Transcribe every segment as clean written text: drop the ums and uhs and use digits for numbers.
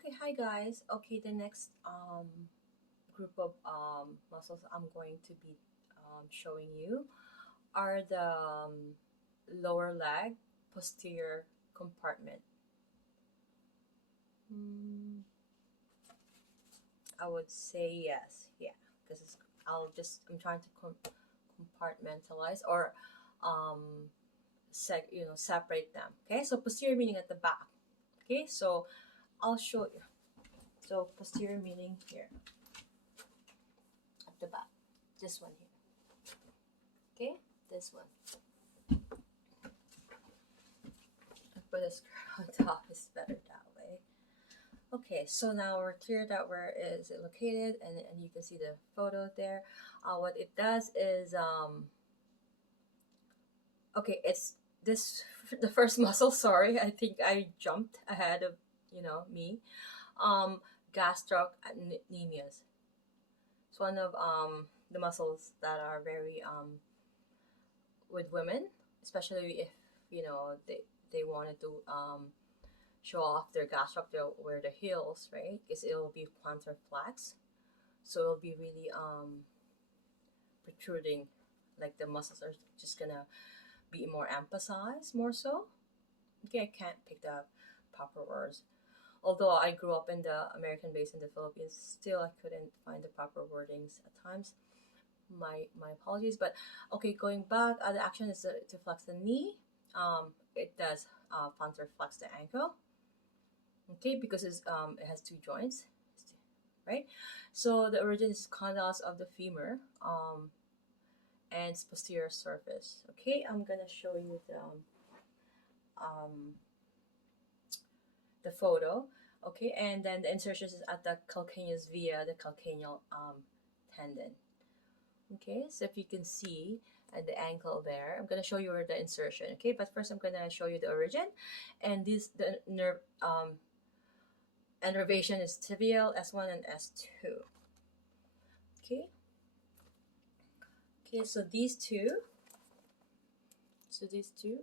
Okay, hi guys. Okay, the next group of muscles I'm going to be showing you are the lower leg posterior compartment. Mm, I would say yes, yeah, because I'm trying to compartmentalize or um separate them. Okay, so posterior meaning at the back. Okay, so I'll show you. So posterior meaning here at the back. This one here. Okay, this one. I put a skirt on top is better that way. Okay, so now we're clear that where is it located, and you can see the photo there. What it does is okay, it's this the first muscle. Sorry, I think I jumped ahead of me. Um, Gastrocnemius. It's one of the muscles that are very with women, especially if they wanted to show off their gastroc, they'll wear the heels, right? Because it'll be plantar flex, so it'll be really protruding, like the muscles are just gonna be more emphasized more so. Okay, I can't pick the proper words. Although I grew up in the American base in the Philippines, still I couldn't find the proper wordings at times. My apologies, but okay, going back, the action is to flex the knee. It does plantar flex the ankle. Okay, because it has two joints, right? So the origin is condyles of the femur, and its posterior surface. Okay, I'm gonna show you um, the photo. Okay, and then the insertion is at the calcaneus via the calcaneal tendon. Okay, so if you can see at the ankle there, I'm gonna show you where the insertion. Okay, but first I'm gonna show you the origin, and this the nerve innervation is tibial S1 and S2. Okay, okay, so these two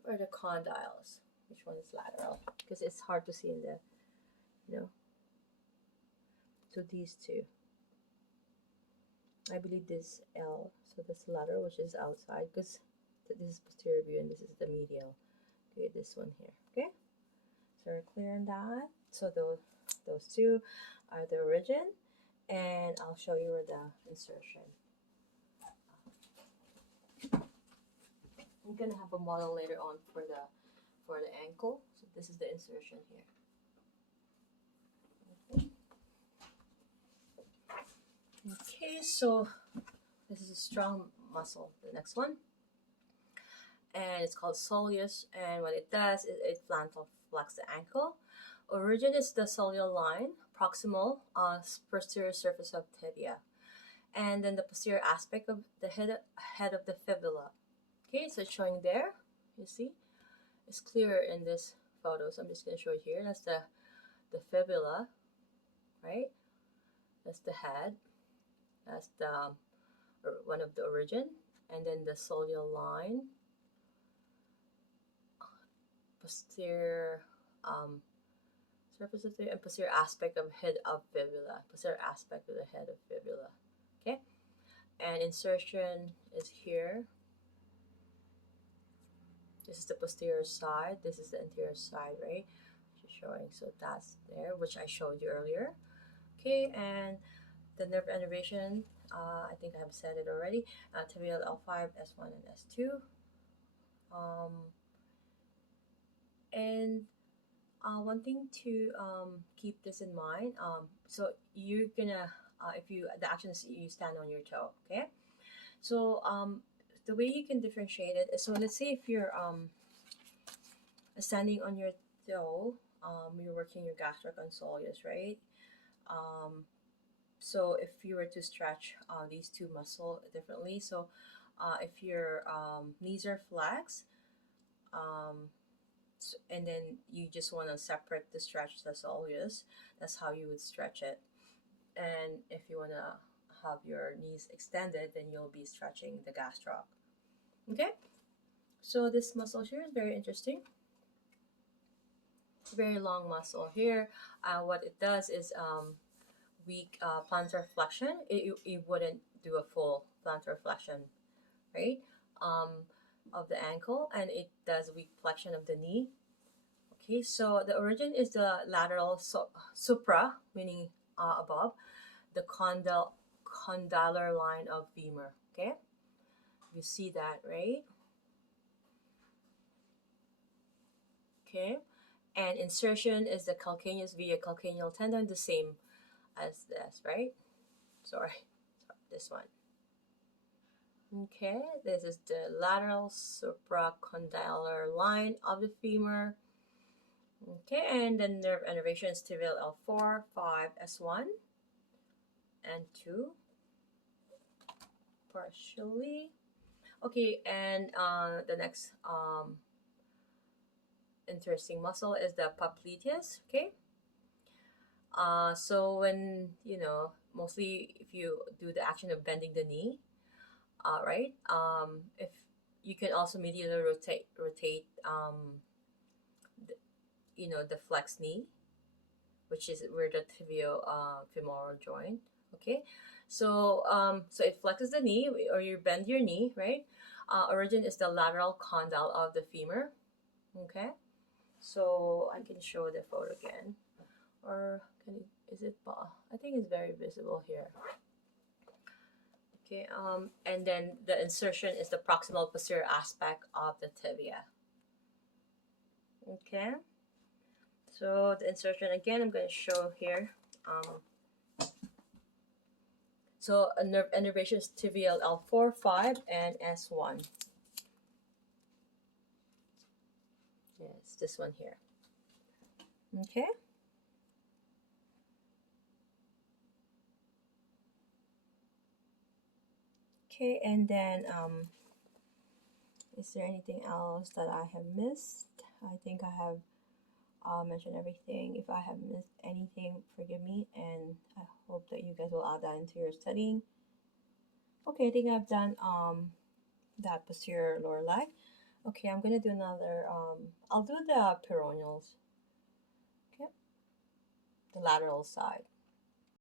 are the condyles. Which one is lateral? Because it's hard to see in the, you know. So these two. I believe this L. So this lateral, which is outside, because this is posterior view and this is the medial. Okay, this one here. Okay, so we're clear on that. So those two are the origin, and I'll show you where the insertion. I'm gonna have a model later on for the ankle. So this is the insertion here. Okay, so this is a strong muscle. The next one, and it's called soleus. And what it does is it plantar flex the ankle. Origin is the soleal line, proximal posterior surface of tibia, and then the posterior aspect of the head of the fibula. Okay, so it's showing there. You see, it's clear in this photo. So I'm just gonna show it here. That's the fibula, right? That's the head. That's the one of the origin, and then the soleal line, posterior surface of the and posterior aspect of head of fibula, posterior aspect of the head of fibula. Okay, and insertion is here. This is the posterior side. This is the anterior side, right? Which is showing. So that's there, which I showed you earlier. Okay, and the nerve innervation. I think I have said it already. Tibial L5, S1, and S2. Um, and one thing to keep this in mind. So you're gonna, if you the action is you stand on your toe. Okay. So the way you can differentiate it is, so let's say if you're standing on your toe, you're working your gastric and soleus, right? Um, so if you were to stretch these two muscles differently, so if your knees are flexed, um, and then you just want to separate the stretch the soleus, that's how you would stretch it. And if you want to have your knees extended, then you'll be stretching the gastroc. Okay, so this muscle here is very interesting. very long muscle here. What it does is weak plantar flexion. It wouldn't do a full plantar flexion, right? Um, of the ankle, and it does weak flexion of the knee. Okay, so the origin is the lateral supra, meaning above, the condylar line of femur. Okay, you see that, right? Okay, and insertion is the calcaneus via calcaneal tendon, the same as this, right? Sorry, this one. Okay, this is the lateral supracondylar line of the femur. Okay, and then nerve innervations tibial L4, 5, S1, and 2, partially. Okay, and the next interesting muscle is the popliteus. Okay, so when mostly if you do the action of bending the knee, right? If you can also medially rotate the flex knee, which is where the tibio femoral joint. Okay, so so it flexes the knee, or you bend your knee, right? Origin is the lateral condyle of the femur. Okay, so I can show the photo again, or is it? I think it's very visible here. Okay, and then the insertion is the proximal posterior aspect of the tibia. Okay, so the insertion again, I'm going to show here. So a nerve innervation is tibial L4, 5, and S1. Yes, this one here. Okay. Okay, and then is there anything else that I have missed? I think I have mentioned everything. If I have missed anything, forgive me, and I hope that you guys will add that into your studying. Okay, I think I've done that posterior lower leg. Okay, I'm gonna do another. I'll do the peroneals. Okay, the lateral side.